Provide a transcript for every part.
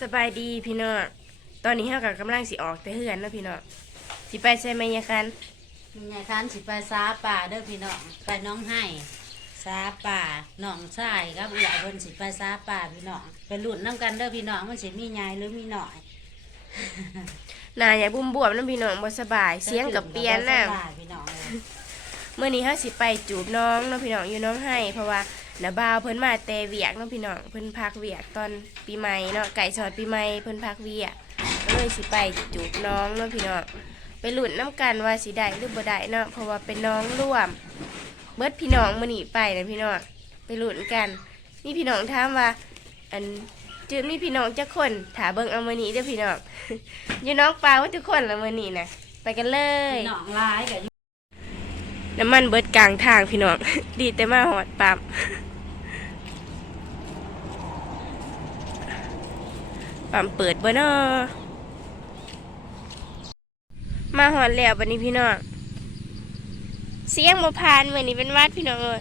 สบายดีพี่น้องตอนนี้เฮากับกำลังสิออกแต่เฮือนเนาะพี่น้องสิไปใช่ไหมยะคันยายคันสิไปซาป่าเด้อพี่น้องไปน้องให้ซาป่าน้องชายครับอยากเพิ่นสิไปซาป่าพี่น้องไปลุ้นน้ำกันเด้อพี่น้องมันสิมีใหญ่หรือมีน้อยหน้าใหญ่บุ้มบวมๆเนาะพี่น้องบ่สบายเสียงกับเปลี่ยนน่ะสบายพี่น้องเลยเมื่อนี้เฮาสิไปจูบน้องเนาะพี่น้องอยู่น้องให้เพราะว่า น้าบ่าวเพิ่นมาแต่เวียกเนาะพี่น้องเพิ่นพักเวียกตอนปีใหม่เนาะไก่สอดปีใหม่เพิ่นพักเวียกก็เลยสิไปจูบน้องเนาะพี่น้องไปลุ้นน้ำกันว่าสิได้หรือบ่ได้เนาะเพราะว่าเป็นน้องร่วม เบิดพี่น้องมื้อนี้ไปนะพี่น้องไปลุ้นกันมีพี่น้องถามว่า อันจืดมีพี่น้องจักคนถาเบิ่งเอามื้อนี้เด้อพี่น้องอยู่น้องปลาว่าทุกคนละมื้อนี้นะไปกันเลยพี่น้องร้ายกับน้ำมันเบิดกลางทางพี่น้อง ดีแต่มาหอดปั๊ม ปั๊มเปิดบ่เนาะมาหอดแล้วบัดนี้พี่น้องเสียงบ่ผ่านมื้อนี้เป็นวัดพี่น้องเอ้ย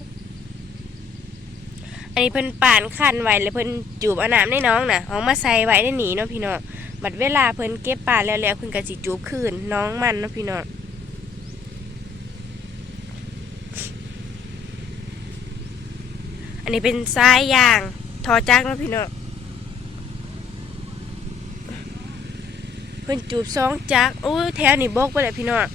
อันนี้เพิ่นป่านคันไว้แล้วเพิ่นจูบเอาน้ำในน้องน่ะเอามาใส่ไว้ในหนีเนาะพี่น้องบัดเวลาเพิ่นเก็บป่านแล้วแล้วเพิ่นก็สิจูบคืนน้องมันเนาะพี่น้องอันนี้เป็นซ้ายยางทอจักรนาะพี่น้อง พิ่นจูบสองจักโอ้ยแถวนี่บกไปเลยพี่น้อง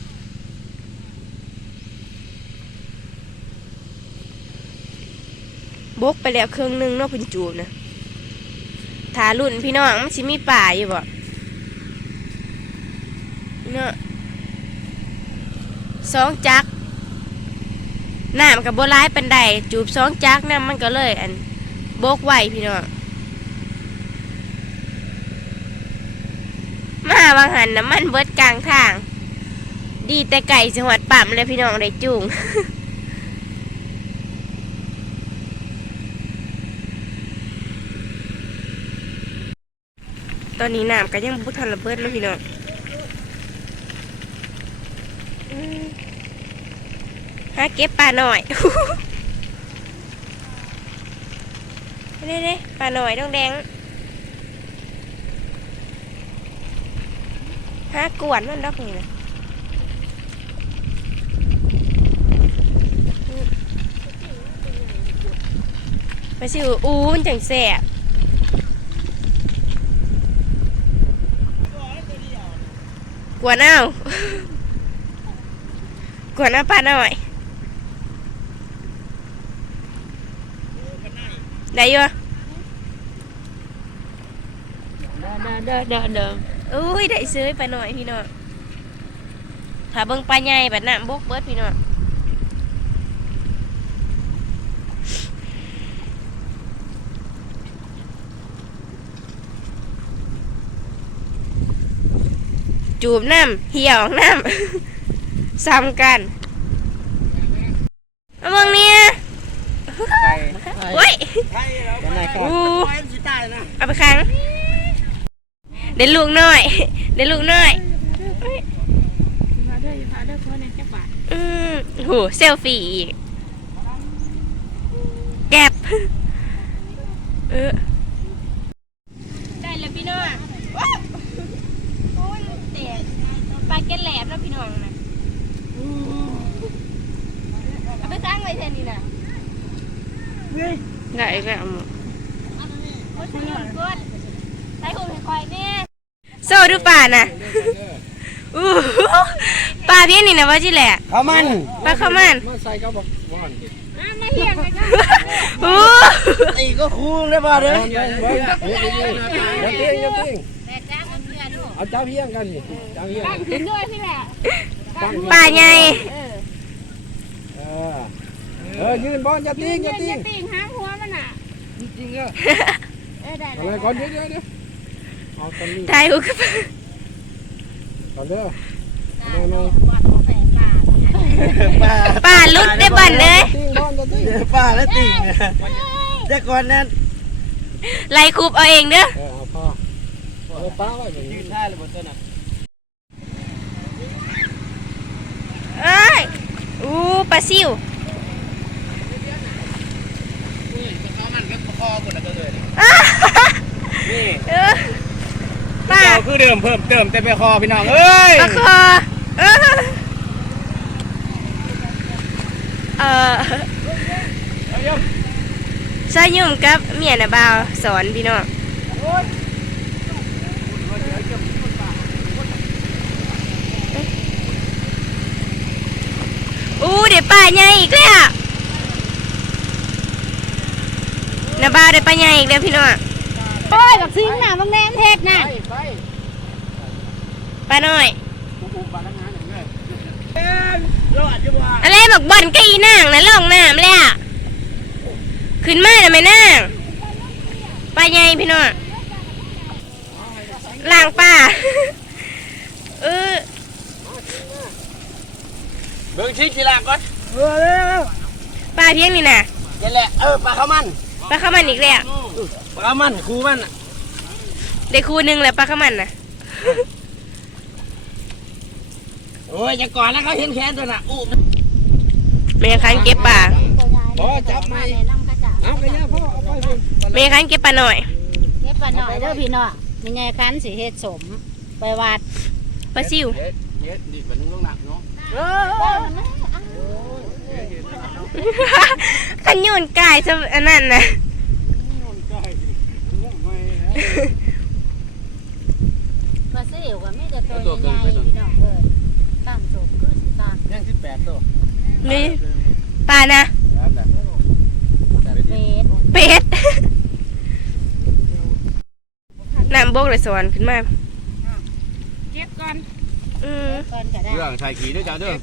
บกไปแล้วเครื่องหนึงเนาะเพิ่นจูบนะถารุ่นพี่น้องมันสิมีป่าอยู่บ่เนาะสองจักรน้ำกับโบร้ายเปันไดจูบสองจักน้ำมันก็เลย อันโบกไหวพี่น้อง มาบางหันน้ำมันเบิดกลางทาง ดีแต่ไก่จังหวัดปั๊มเลยพี่น้องได้จุงตอนนี้น้ำก็ยังบุทันระเบิดเลยพี่น้องหาเก็บปลาหน่อยเด้เด้ปลาหน่อยต้องแดง หากวนมันดอกนี่นะไปสิอู้มันจังแสบกวนเอากวนเอาปลาหน่อยได้อยู่เด้อเด้อเด้ออุ้ยได้ซื้อไปหน่อยพี่น้องถ้าเบิ่งปลาใหญ่แบบน้ำบกเบิดพี่น้องจูบน้ำเหี่ยวน้ำซ้ำกันเอาเบิ่งเนี่ยโอ้ยยังไง ก่อนอู้ไว้สิตายนะเอาไปขังเดี๋ยวลูกน้อย เดี๋ยวลูกน้อยอืมโหเซลฟี่อีกแก็บเออได้แล้วพี่น้องว้าวโอ้ยลูกเตะปลาแกนแหลมแล้วพี่น้องนะเอาไปข้างไว้แทนนี่นะได้อีกแล้วโอ้ยยอดกดใส่หุ่นให้คอยเนี่ยโซ่ดูป่าน่ะอู้หูป่าพี่นี่นะว่าจิแหละข้าวมันปลาข้าวมันมาใส่ก็บอกว่านอู้ตีก็คูงได้ป่ะเด้ออย่าติ้งอย่าติ้งเอาเจ้าเพียงกันนี่เจ้าเพียงถึงด้วยพี่แหละป่าใหญ่เออเออยืนบอลอย่าติ้งอย่าติ้งติ่งหางหัวมันอะจริงๆเออเออได้อะไรก่อนเดี๋ยวเดี๋ยว เดี๋ยวเอาตอนนี้ถ่ายหูกับก่อนเด้อแม่แม่ป่าลุกได้บ่อนเลยติ้งบอลอย่าติ้งป้าแล้วติ้งแต่ก่อนนั้นไล่คูบเอาเองเด้อเออเอาพ่อเออป้าไว้อย่างนี้ยืนได้เลยบนต้นน่ะเอ้ยอู้ปลาซิวข้าวมันก็คอหมดแล้วก็เลยอ้านี่เออ คือเดิมเพิ่มเติมแต่ไปคอพี่น้องเอ้ยปลาคอเออเออซายุ่มกับเมียนะบ่าวสอนพี่น้องอู้เดี๋ยวป่าใหญ่อีกแล้วนะบ่าวเดี๋ยวป่าใหญ่อีกแล้วพี่น้อง โอ้ยบักซิงน่ะบักแนมเทศน่ะป้าน้อยรอดจังว่าอะไรบอกบ่อนกี้นางนะลงน้ำเลยอะขึ้นมาแล้วไหมนางป้าใหญ่พี่น้องล่างป้าเออเบิ่งชิ้นกีฬาก่อนเออแล้วป้าเพียงนี่นะนี่แหละ เออปลาข้าวมัน ป้าข้าวมันอีกแล้วปลาข้าวมันครูมันน่ะได้คู่หนึงแล้วป้าข้าวมันนะโอ้ยจะก่อนแล้วเขาเห็นแขนตัวน่ะอู้เมียคันเก็บป่าพอจับไหมเอาไปย่าพ่อเอาไปเพิ่นเมียคันเก็บป่าหน่อยเก็บปลาหน่อยเด้อพี่น้องมีไงคันสิเฮ็ดสมไปวัดปลาซิวเย็ดเย็ดดิบันนึงลงหนักเนาะ ขันโยนกายซะอันนั้นนะปลาซิวก็มีแต่ตัวใหญ่ๆพี่น้องเอ้ยตั้งสมคือสิตามยังสิบแปดตัวนี่ป่านะเป็ดเป็ดน้ำบกเลยสวนขึ้นมาเก็บก่อนอืมก่อนก็ได้เรื่องชายขี่ด้วยจ้าเด้อ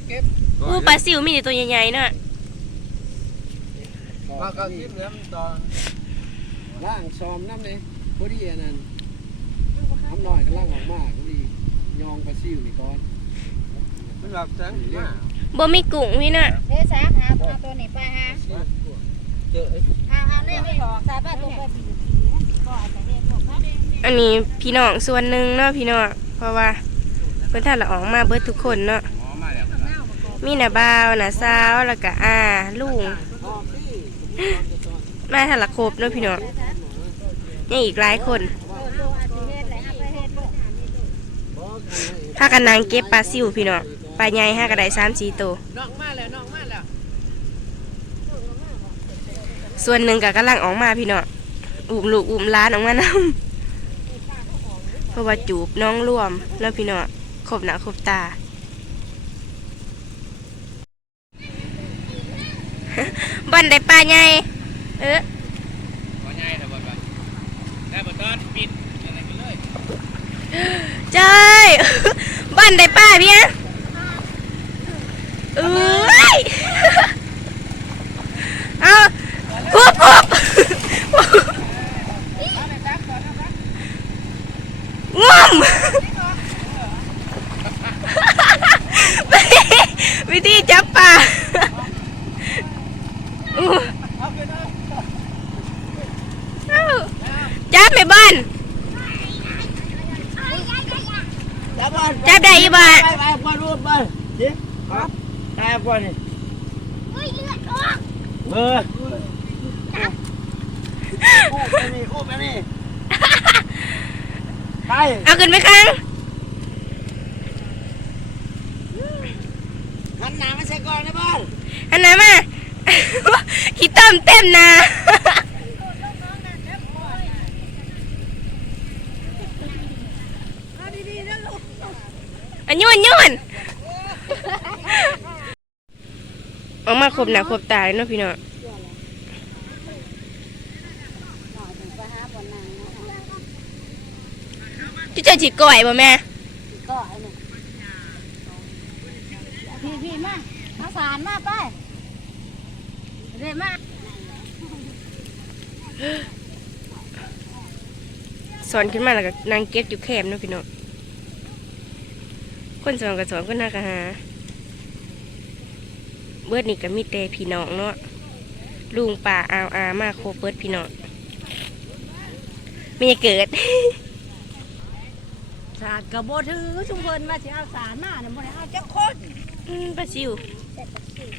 อู้ปลาซิวมีแต่ตัวใหญ่ๆเนาะ ปลาข้าวทิพย์เหลือมตอนล่างซ้อมน้ำเลยพอดีอันนั้นน้ำน้อยก็ล่างออกมาพอดียองปลาซิวนี่ก่อนมันแบบจังเนี่ยบ่มีกุ้งพี่เนาะเด้สาหาเอาตัวนี้ไปหาเจอไอ้เอาเอาเนี่ยไม่ถอกสาบ้านตัวไปสิก็อาจจะเฮ็ดพวกนั้นอันนี้พี่น้องส่วนหนึ่งเนาะพี่น้องเพราะว่าเพิ่นท่านละออกมาเบิดทุกคนเนาะหมอมาแล้วมีน้าบ่าวน้าสาวแล้วก็อาลุง มาท่านละครบเนาะพี่น้องยังอีกหลายคนพากันนางเก็บปลาซิวพี่น้องปลาใหญ่ห้าก็ไดสามสี่ตัวส่วนหนึ่งก็กำลังออกมาพี่น้องอุ้มลูกอุ้มล้านออกมานํเพราะว่าจูบน้องร่วมแล้วพี่น้องครบหน้าครบตา บันได้ปลาใหญ่เออพอใหญ่แต่บ่บ่ได้บ่ตอนปิดอะไรกันเลยเจ้ยบันได้ปลาเพียงเอ้ยเอาปุ๊บปุ๊บงอมวิธีจับปลาอู้เอ้าจับไม่บ้าน จับบ้าน จั บได้อยี่บ้านไปไปไปรูปไปดิครับตายก่อนนี่เฮ้ยเลือดออกเอออู้ไปนี่อู้ไปนี่ไปเอาขึ้นไปครั้งหันหน้ามาใส่ก่อนนะบ้านอันไหนมาขี้ต้มเต็มนะ อันยุ่นยุ่นออกมาคร บหนาครบตาเลยเนาะพี่น้องจะเจอจีก่อยบ่แม่ก็ไอ้นี่พี่พี่มามาสารมาไปเรียมาสอนขึ้นมาแล้วก็นางเก็บอยู่แคมเนาะพี่น้องคนสอนกับสอนคนหน้ากะหา เบิดนี่ก็มีแต่พี่น้องเนาะลุงป่าอาวอามาโคเบิดพี่น้องไม่ได้เกิดสาดกระโบถือชุมเพิ่นมาสิเอาสารมาเนี่ยบ่ได้เอาจักคนอืมปลาซิว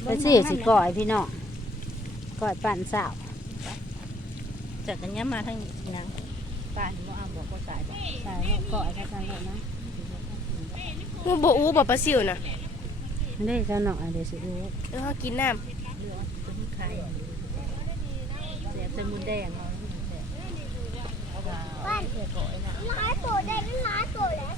ไปสิสิก่อยพี่น้องก่อยปั่นสาวจักกันย้ำมาทางนี้นะปลาที่ว่าเอาบอกว่าสายบอกสายเกาะจะกันเลยนะมูบ่อู้บ่ปลาซิวน่ะ นี่เจ้าหน่อยเดี๋ยวสิเอ้เออเฮากินน้ำเหลือเป็นไข่เสียเป็นมุนแดงเอาเอาเกาะนะร้ายโตได้ร้ายโตแล้ว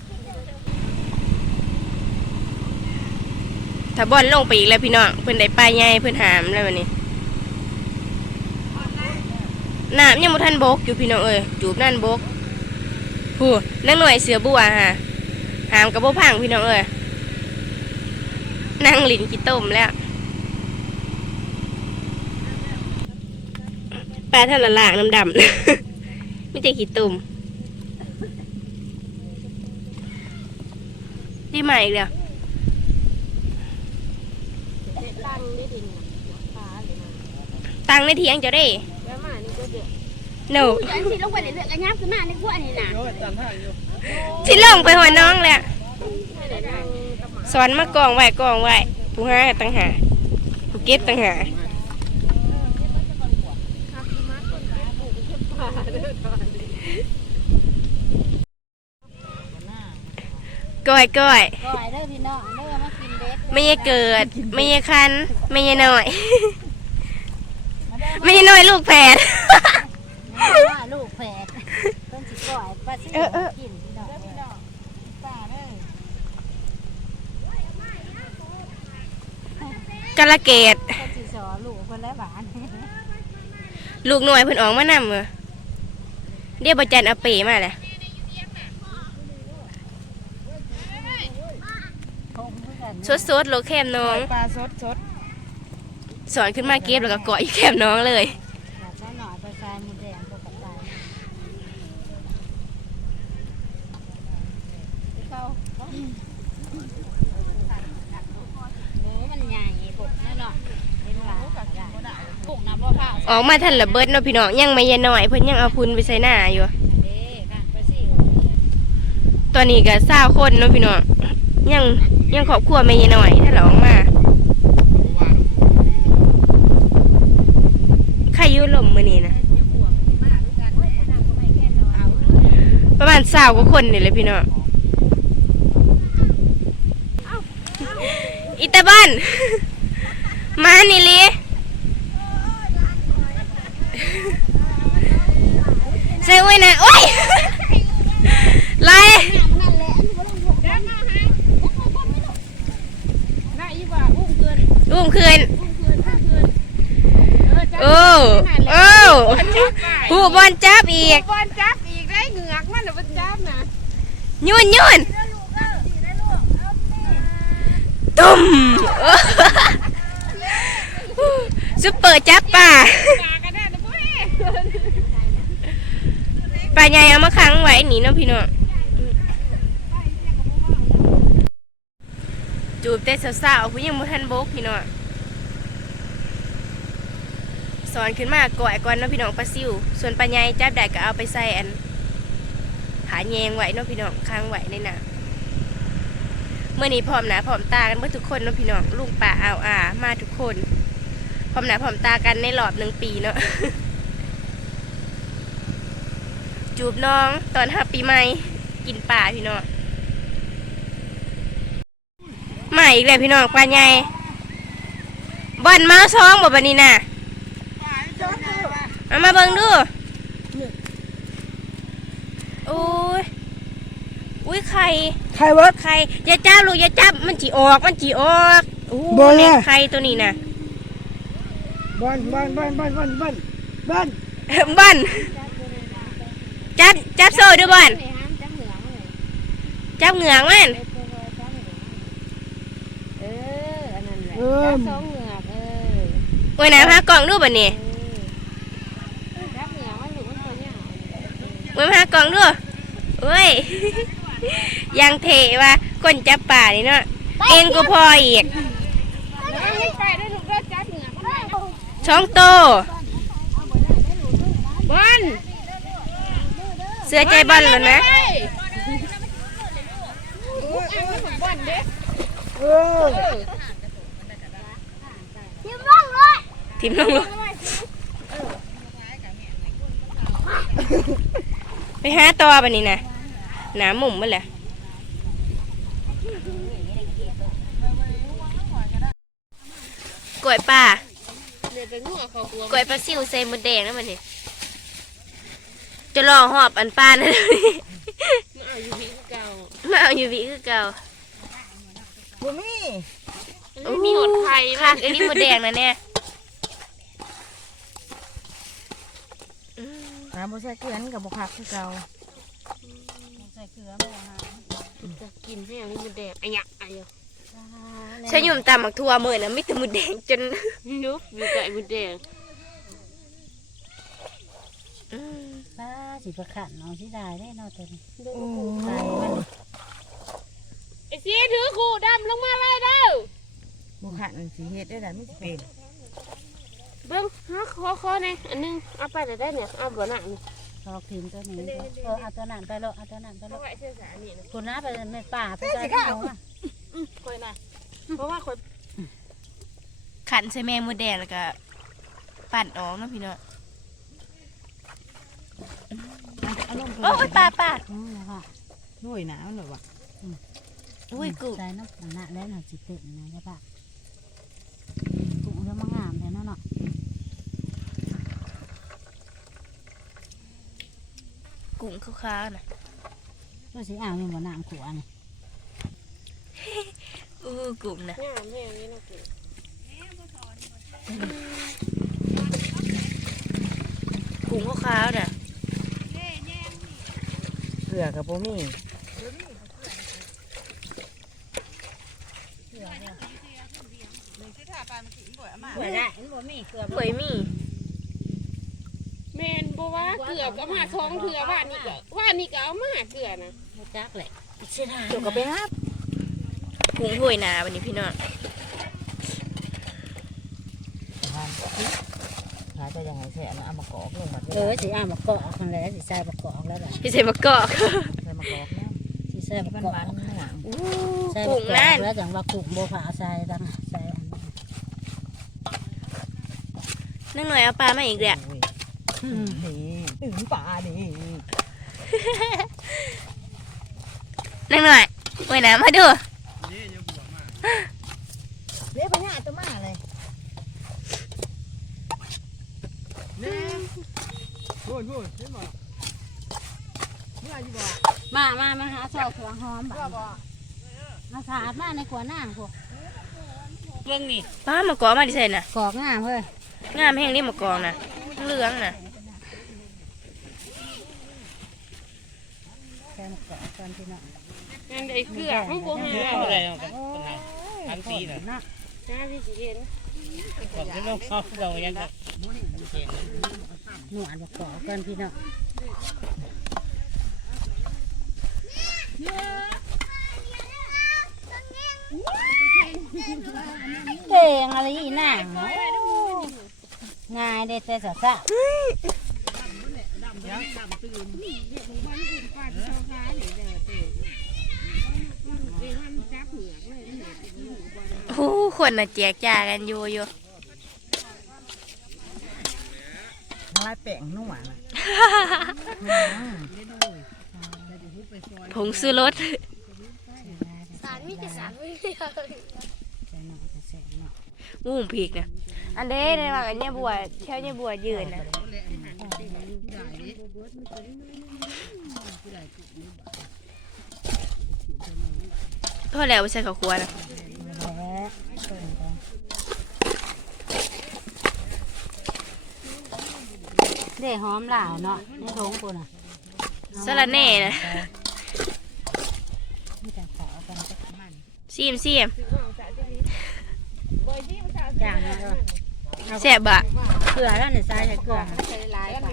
ถ้าบอลลงไปอีกแล้วพี่น้องเพิ่นได้ปลาใหญ่เพิ่นหามแล้ววันนี้น้ำยังบ่ทันบกอยู่พี่น้องเอ้ยจูบนั่นบกผู้นังหน่อยเสือบัวฮะหามกับบ่พังพี่น้องเอ้ย นั่งหลินกินต้มแล้วปลาท่านละลางน้ำดำไม่ใช่ขี้ตุ่มที่ใหม่อีกแล้วตังในเถียงเจ้าได้ no ฉันสิลงไปในเรือกันยับขึ้นมาในพวกนี่นะโอ้ยตันท่าอยู่สิลงไปหัวน้องแหละ สอนมากองไว้กองไว้ผู้หาก็ตั้งหาผู้เก็บตั้งหาก้อยก้อยก้อยเด้อพี่น้องเด้อมากินเด็ดไม่ใช่เกิด ไม่ใช่คัน ไม่ใช่น้อย ไม่ใช่น้อยลูกแผดว่าลูกแฝดต้นสิก้อยปลาซิเออเออกินพี่น้องพี่น้องป้าเด้อ กะละเกดต้นสิสอลูกคนละหวานลูกหน่วยเพิ่นออกมานำเออเดี๋ยวบจันเอาเปมาเลยทงด้วยกันสดสดๆโลแคมน้อง ปลาสดสด สอนขึ้นมาเก็บแล้วก็เกาะอยู่แคมน้องเลย แล้วก็หน่อยไปใส่หมูแดงก็กระต่ายเข้าหมูมันใหญ่ปกแน่นอนเป็นหวานปกน้ำบ่ผ้า ออกมาทันระเบิดเนาะพี่น้องยังไม่ยายน้อยเพิ่นยังเอาพุนไปใส่หน้าอยู่ ตอนนี้ก็เศร้าคนเนาะพี่น้องยังยังครอบครัวไม่ยายน้อยถ้าเราออกมาว่าใครยู่ลมมือนี้นะประมาณ20กว่าคนนี่แหละพี่น้องอิตาบ้านมานี่ลี ใส่ไว้นะโอ้ยไล่น่าอีว่าอุ้มเกินอุ้มคืนอุ้มเกินอุ้มเกินเออจับโอ้โอ้หูบอลจับอีกบอลจับอีกได้เหงือกมันหรือมันจับนะยุ่นยุ่นตุ่มซุปเปอร์จับป่า ปลากันแน่นะพวกนี้ ป่า ใหญ่เอามาขังไว้หนีเนาะพี่น้องจูบแต่สาวๆผู้ยังบ่ทันโบกพี่น้องสอนขึ้นมาก่อยก่อนเนาะพี่น้องปลาซิว ส่วนปลาใหญ่จับได้ก็เอาไปใส่อันผาแยงไว้เนาะพี่น้องค้างไว้ในน้ำเมื่อนี้พร้อมหนาพร้อมตากันเมื่อทุกคนเนาะพี่น้องลุงป่าเอาอามาทุกคนพร้อมหนาพร้อมตากันในรอบหนึ่งปีเนาะ จูบน้องตอนห้าปีใหม่กินป่าพี่น้องมาอีกแล้วพี่น้องปลาใหญ่บอนมาซองบ่บันนี้น่ะเอามาเบิ่งดูโอ้ยอุ้ยไข่ใครเวิร์ดไข่อย่าจับลูกอย่าจับมันจีออกมันจีออกโอ้บ่แน่เนี่ยไข่ตัวนี้น่ะบอลบอลบอลบอลบอลบอลบอลบ้าน จับจับโซ่ดูบ้านนี่ฮะจังเหลืองเลยจับเหงือกมันเอออันนั้นแหละเอจัอบสองเหงือกเออโอ้ยนะพากล่องดูบันนี้จับเหงือกมันหลุดมันตัวเนี่ยโอ้ยพากล่องดูโอ้ยยังเทว่าคนจับป่านี่เนาะเองก็พออีกไปได้ลูกได้จับเหงือกมันได้ช่องโตบอล เสื้อใจบอลแล้วนะบอลเด้เออทิมลงเลงไปหาต่อบัดนี้นะหนาหมุมมันแหละกล้วยป่ากล้วยปลาซิวใส่มดแดงนะมันนี่ จะรอหอบอันป้านั่นมาเอาอยู่พี่เก่ามาเอาอยู่วิคือเก่าบ่มีมันไม่มีหดไข่คักอันนี้หมดแดงนะเนี่ยหาบ่ใส่เกลือมันก็บ่คักคือเก่าใส่เกลือไม่เอาหาจะกินให้อันนี้มันแดงไอ้ยะไอ้ยะฉันยุ่มตามหมักทั่วมือนะไม่แต่หมดแดงจน นุ๊บอยู่กับไอ้มันแดง อืมป้า สิประขันเนาะสิได้ได้เนาะตัวนี้โอ้ตายมันไอ้เสียถือขู่ดำลงมาเลยเด้อบ่คักมันสิเฮ็ดได้ล่ะมันสิเป็นเบิ้งฮะคอคอเนี่ยอันนึงเอาไปแต่ได้เนี่ยเอาบ่หนักนี่ตอกถิ่นตัวนี้เออเอาตัวนั้นไปโลเอาตัวนั้นไปโลเอาไว้เสื้อสานี่นะคุณน้าไปในป่าไปใส่ข้าวอะคอยนะเพราะว่าคอยขันใส่แมงหมดแดงแล้วก็ปั่นออกเนาะพี่น้องเอาลง โอ้ยปลาปลาอืมนะคะหน่วยหนาวหน่อยว่ะอุ้ยกูใส่น้ำหนักแล้วหน่ะสิเต็มนะใช่ปะกุ้งจะมางามเลยเนาะเนาะกุ้งขาวๆน่ะก็สิอ่างนี่บ่น้ำขวนี่อู้กุ้งน่ะงามแม่นี่นะกูกุ้งขาวๆน่ะเก ลือก็บ่มีเบื่อได้มันบ่มีเกลือหวยมีแมนบอกว่าเกือบก็มาท้องเถื่อว่านี่ก็ว่านี่ก็เอามาเกือนะบ่จักแหละสิได้เดี๋ยวก็ไปหากุ้งหวยนาวันนี้พี่น้องหาจะยังไงแท้นะเอามากอกลงบัดเออสิอ่างมะกอกกันแล้วสิใส่มะกอกแล้วล่ะพี่ใส่มะกอกใส่มากอกนะสิใส่มะมันกอหวากนหวานอู้ใส่กุ้งมะกอนั่กนแล้วจังว่ากุ้งบ่ผ่าใส่ดังใส่อันนั้นนั่งหน่อยเอาปลามาอีกแล้วนี่ถึงป่านี่นั่งหน่อยหวยนามาดู เลี้ยไปหาตัวมาเลยนี่พู ดพูดเห็นบ่นี่อะไรบ่มามามาหาซอกเครื่องหอมบัดว่าบ่มาสาดมาในขวดน้ำพวกเรื่องนี่ป้ามากอกมาดิใส่น่ะกอกงามเฮ้ยงามแห้งนี่มากอกน่ะเหลืองน่ะใส่มะกอกกันพี่น้องอันใดเกือของกูหาอะไรเอากับคนไหนพันปีน่ะเนาะหาที่สิเห็นก่อนที่เราเข้าเรายังจะเหนวดมะกอกันพี่น้องเพลงอะไรอีน่างเนาะง่ายเด็ดแต่สะสะโอ้คนน่ะแจกจ่ากันอยู่อยู่ ลายแป้งนุ่มอะผงซื้อรสสารมีแต่สารไม่ได้ใส่หน่อยจะใส่หน่อยงูหงพีกนะอันเด้ในหลังอันเนี้ยบัวเช่าเนี่ยบัวยืนนะโทษแล้วไม่ใช่ข้าวคั่วนะ และต้มไป เด้หอมเหล่าเนาะในท้องกูน่ะสลัดแหน่นะมีแต่ขอกันจะมันซีมซีมจางแล้วแซ่บบ่ะเกลือแล้วเนี่ยใส่เกลือใส่ลายไป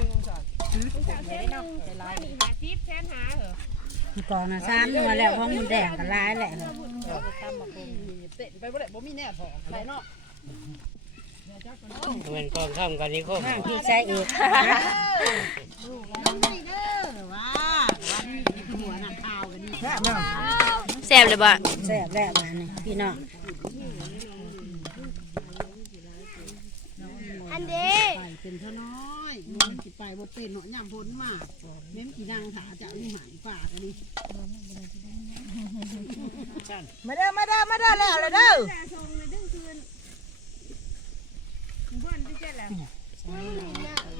ใส่ลายใส่ลายหาทิพย์แทนหาเหรอก่อนนะซ้ำเนื้อแล้วของมันแดงกันร้ายแหละเหมือน กองข้ามกันนี้ก็ห้างพี่ใส่อีกแซ่บเลยบ่ะแซ่บแล้วมาเนี่ยพี่น้องอันเด้เป็นเท่าน้อยมันสิไปบ่เป็นเนาะย่ำพ้นมาแม่นสินั่งถาจะอยู่หายป่ากันดิมาเด้อมาเด้อมาเด้อแล้วเลยเด้อ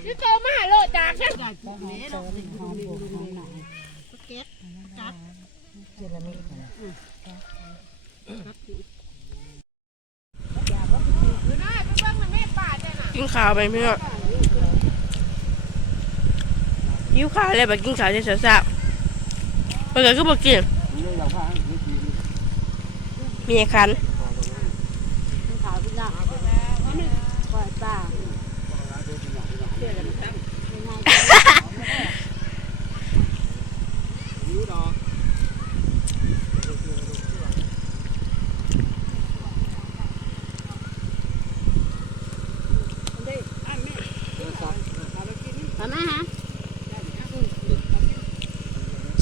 นี่โตมาโลดจากฉันได้พวกแม่ดอกหอมบวกหอมหนาเก็ตกัดกินข้าวไปพี่น้องยิ้วข้าวเลยแบบกินข้าวจะสาวๆเปิดก็บอกกินเรื่องเราพาเมื่อกี้นี่มีคันขาวพี่น้องปล่อยป่า รู้ดอก ทำไมฮะ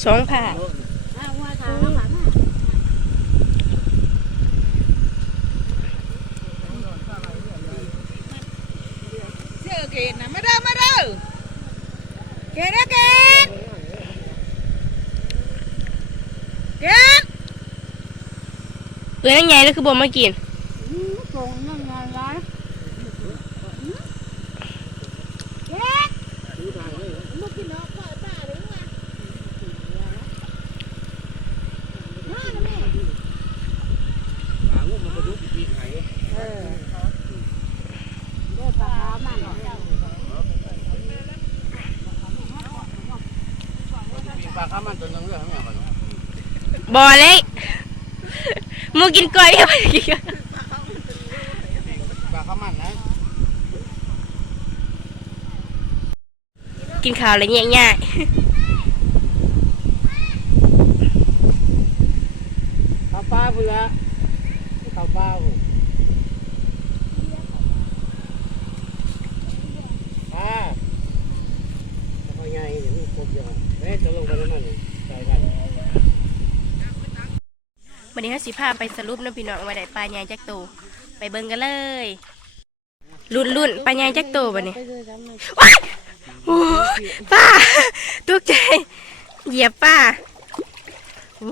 สองผ่าอ้าวว่าขาวขาวมาเสื้อเกณฑ์นะมาเด้อมาเด้อเกณฑ์นะเกณฑ์ เกณฑ์เออนั่งไงแล้วคือบ่มากิน โกงนั่งงานร้าย หางุ่มมันประดุกมีไข่ ได้ปลาขาวมัน มีปลาข้ามันตัวนึงเรื่องอะไรกัน บอเลยมูกินกล้อยไปกินปลาข้ามันนะกินข้าวอะไรเงี้ยง่ายข้าวปลาเพื่อข้าวปลาผมปลาข้าวใหญ่อย่างนี้ครบยังแม่จะลงไปนั่นใส่กัน วันนี้เขาสิพาไปสรุปนะพี่น้องว่าได้ปลาใหญ่จักโตวไปเบิ่งกันเลยลุ่นลุ่นๆปลาใหญ่จักโตบัดนี้ว้ายโอ้ยป้าตกใจเหยียบป้าโอ้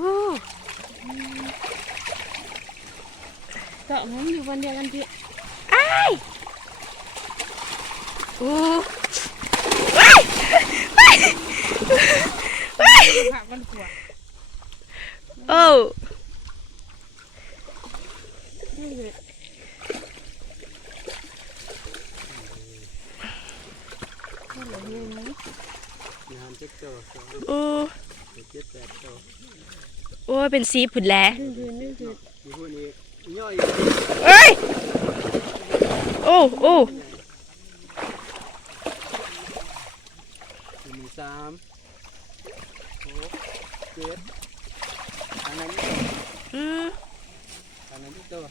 ก็มันอยู่วันเดียวกันพี่อ้ายโอ้ว้ายว้ายว้ายผักมันขวดโอ้ งานเจ็ดตัวโอ้เจ็ดแปดตัวโอ้ยเป็นสีผุดแหล้วมีพวกนี้ย่อยเอ้ย โอ้โอ้มีสามหกเจ็ดอันนั้นอืมอันนั้นตัว